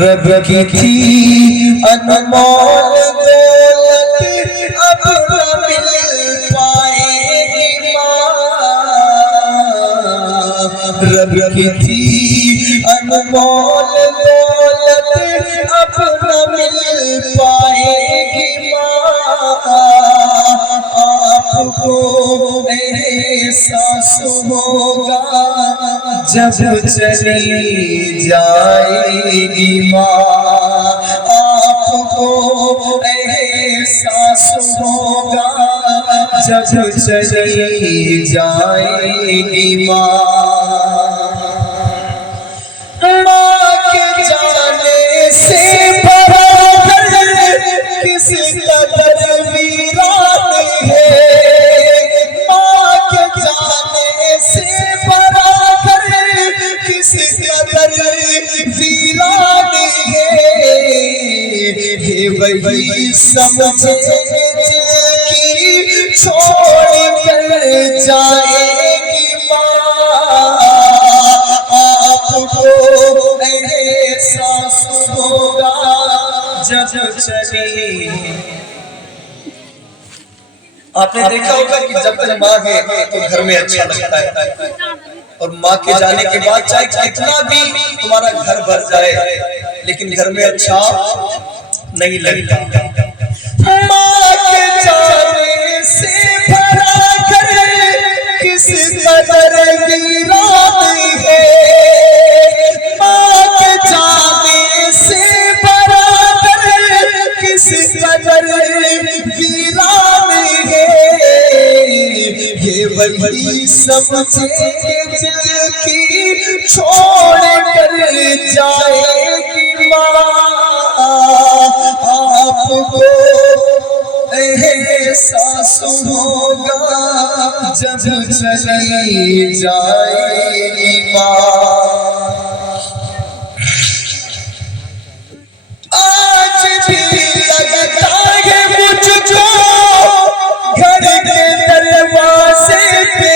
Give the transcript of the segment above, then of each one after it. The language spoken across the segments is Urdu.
رب کی تھی انمول دولت اب نہ مل پائے گی ماں، رب کی تھی انمول دولت اب نہ مل پائے گی ماں، آپ کو احساس ہوگا جب چلی جائے گی ماں، آپ کو احساس ہوگا جب چلی جائے گی ماں۔ ماں کے جانے سے بڑا گھر کس قدر ویران ہے، ماں کے جانے سے بڑا گھر کس قدر ویران ہے، یہ وہی سمجھے جن کی چھوڑ کر جائے گی ماں، آپ کو احساس ہوگا جب چلی۔ آپ نے دیکھا ہوگا کہ جب ماں ہے تو گھر میں اچھا لگتا ہے، اور ماں کے جانے کے بعد چاہے کتنا بھی تمہارا گھر بھر جائے لیکن گھر میں اچھا نہیں لگتا۔ ماں کے جانے سے بھرا گھر کس قدر ویران ہے، ماں کے جانے سے بھرا گھر کس قدر ویران ہے، یہ وہی سمجھے جن کی چھوڑ کر جائے گی ماں، آپ کو احساس ہوگا جب چلی جائے گی ماں۔ آج بھی لگتا ہے مجھ کو گھر کے دروازے پہ،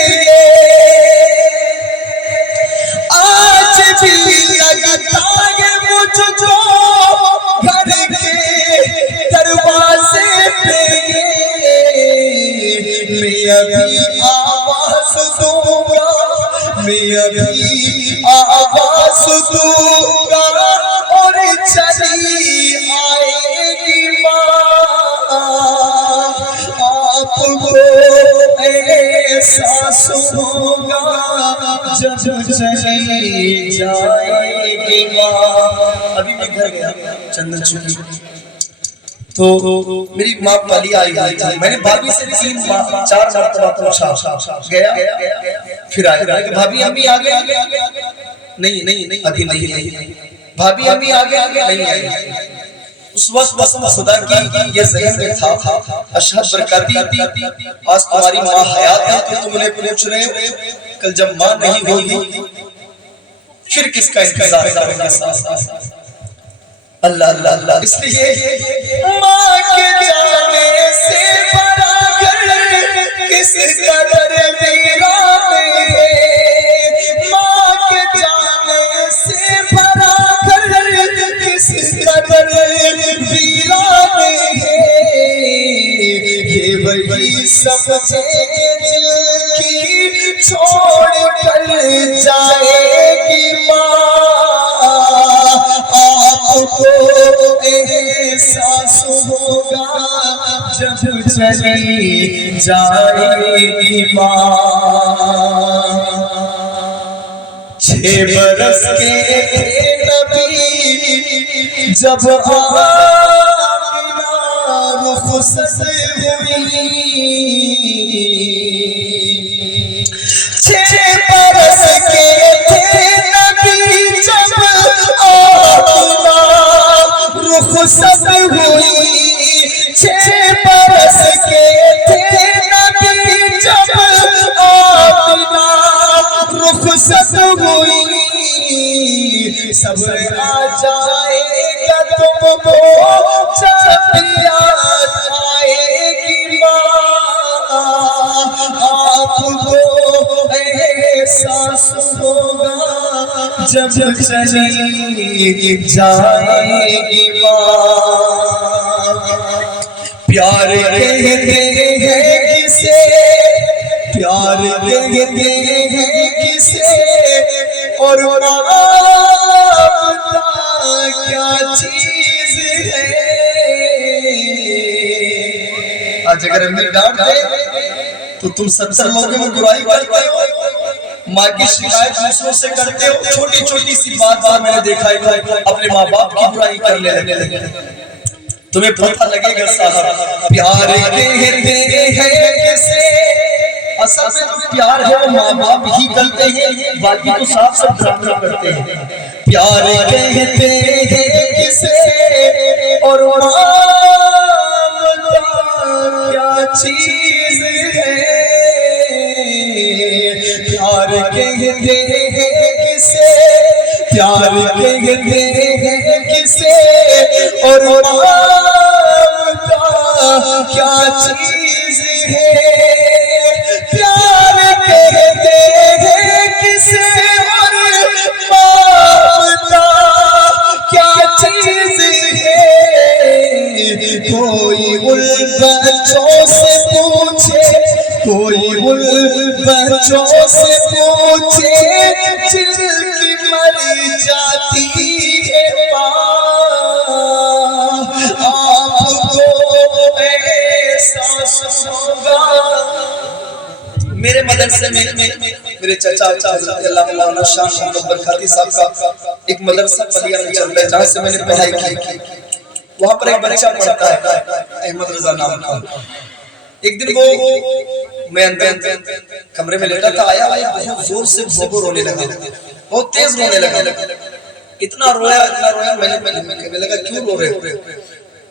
آج بھی لگتا ہے مجھ کو گھر کے دروازے پہ، میں ابھی آواز دوں گا، میں ابھی آواز دوں گا اور چلی آئے گی ماں، آپ کو احساس ہوگا جب چلی جائے گی ماں۔ ابھی میں گھر گیا چندن چوکی تو میری ماں پلی آئی ہوئی تھی، میں نے بھابھی سے 3-4 مرتبہ پوچھا، گیا پھر آیا کہ بھابھی امی آ گئے؟ نہیں ابھی نہیں۔ بھابھی امی آ گئے؟ نہیں آئی۔ اس وقت قسم خدا کی یہ ذہن میں تھا، اشہد برکاتی آج تمہاری ماں حیات ہے تو تم انہیں پوچھ رہے ہو، کل جب ماں نہیں ہوگی پھر کس کا انتظار کریں گے؟ اللہ اللہ اللہ۔ اس لیے ماں کے جانے سے بڑا گھر کس قدر ویران ہے، ماں کے جانے سے بڑا گھر کس قدر ویران ہے، یہ وہی سمجھے جن کی چھوڑ کر جائے گی ماں، آپ کو احساس ہوگا جب چلی جائے گی ماں۔ 6 برس کے نبی جب آمنہ رخصت ہوئی، 6 برس کے نبی جب آمنہ رخصت ہوئی، 6 برس کے نبی جب آمنہ رخصت ہوئی، صبر آ جائے گا تم کو جب یاد آئے گی ماں، آپ کو احساس ہوگا جب چلی جائے گی ماں پیار کہتے ہیں کسے پیار کہتے ہیں کسے اور کیا چیز ہے آج اگر امی ڈانٹ دے تو تم 70 لوگوں میں برائی کرتے ہو ماں کی شکایت دوسروں سے کرتے ہو چھوٹی چھوٹی سی بات پر میں نے دیکھا ہے اپنے ماں باپ کی برائی کر لے تمہیں پتہ لگے گا صاحب پیار کہتے ہیں کسے اصل میں جو پیار ہے وہ ماں باپ ہی کرتے ہیں باقی تو صاف سب ڈرامہ کرتے ہیں پیار کہتے ہیں کسے اور کیا چیز ہے پیار کہتے ہیں کسے پیار کہتے ہیں کسے اور کیا چیز ہے پیار کہتے ہیں کسے اور کیا چیز ہے کوئی ان بچوں سے پوچھے کوئی ان بچوں سے پوچھے جن کی مر جاتی ہے آپ کو احساس ہوگا میرے مدرسے میں میرے چچا حضرت اللہ مولانا شاہ محمد برکاتی صاحب کا ایک مدرسہ پلیا میں چلتا ہے جہاں سے میں نے پڑھائی کی وہاں پر ایک بچہ پڑھتا ہے احمد رضا نام کا ایک دن وہ میں اندر کمرے میں لیٹا تھا آیا بہت زور سے بھوکو رونے لگا بہت تیز رونے لگا اتنا رویا میں نے کہنے لگا کیوں رو رہے ہو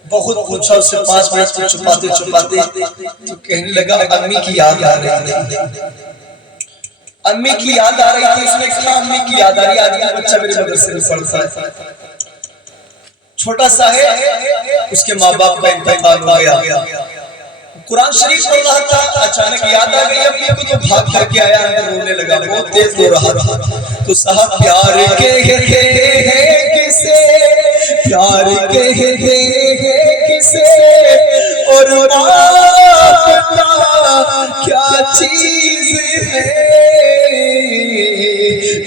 بہت پوچھا اس سے 5 منٹ کو چھپاتے تو کہنے لگا امی کی یاد آ رہی تھی امی کی یاد آ رہی تھی اس نے کہا امی کی یاد آ رہی آدمی بچہ میرے مدرسے میں پڑھتا ہے چھوٹا سا ہے اس کے ماں باپ کا انتقال ہو گیا قرآن شریف پڑھ رہا تھا اچانک یاد آ گئی امی کو تو بھاگ کر کے آیا اندر رونے لگا بہت تیز رو رہا تھا تو صاحب پیار کہتے ہیں کسے پیار کہتے ہیں کسے اور کیا چیز ہے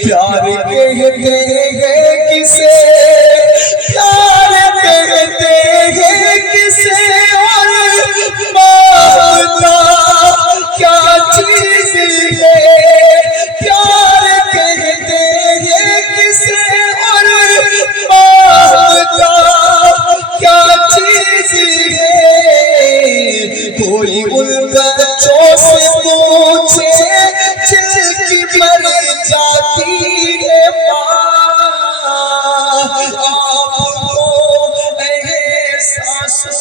پیار کہتے ہیں کسے پیار کہتے ہیں کسے اور کیا چیز ہے پیار کہتے ہیں کسے اور کیا چیز ہے کوئی ان بچوں سے پوچھے جن کی مر جاتی ہے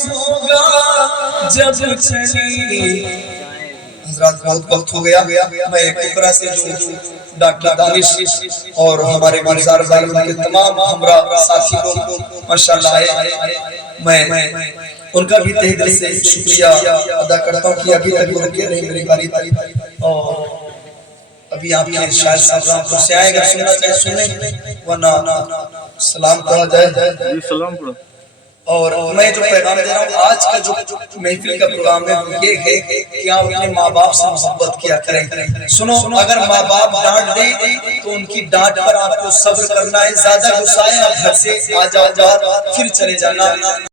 ہوگا جب چلی حضرات بہت وقت ہو گیا میں کپرا سے جو ڈاکٹر دانش اور ہمارے گلزار بھائی ان کے تمام ہمراہ ساتھی لوگ ماشاءاللہ آئے میں ان کا بھی تہ دل سے شکریہ ادا کرتا ہوں کہ ابھی تک وہ رکے رہے میری باری اور ابھی آپ کے شاعر صاحب رامپور سے آئے اگر سننا چاہے سنیں ورنہ سلام پڑھا جائے سلام پڑھا اور میں جو پیغام دے رہا ہوں آج کا جو محفل کا پروگرام ہے وہ یہ ہے کہ آپ اپنے ماں باپ سے محبت کیا کریں سنو اگر ماں باپ ڈانٹ دیں تو ان کی ڈانٹ پر آپ کو صبر کرنا ہے زیادہ غصہ ہے آپ گھر سے آ جاؤ پھر چلے جانا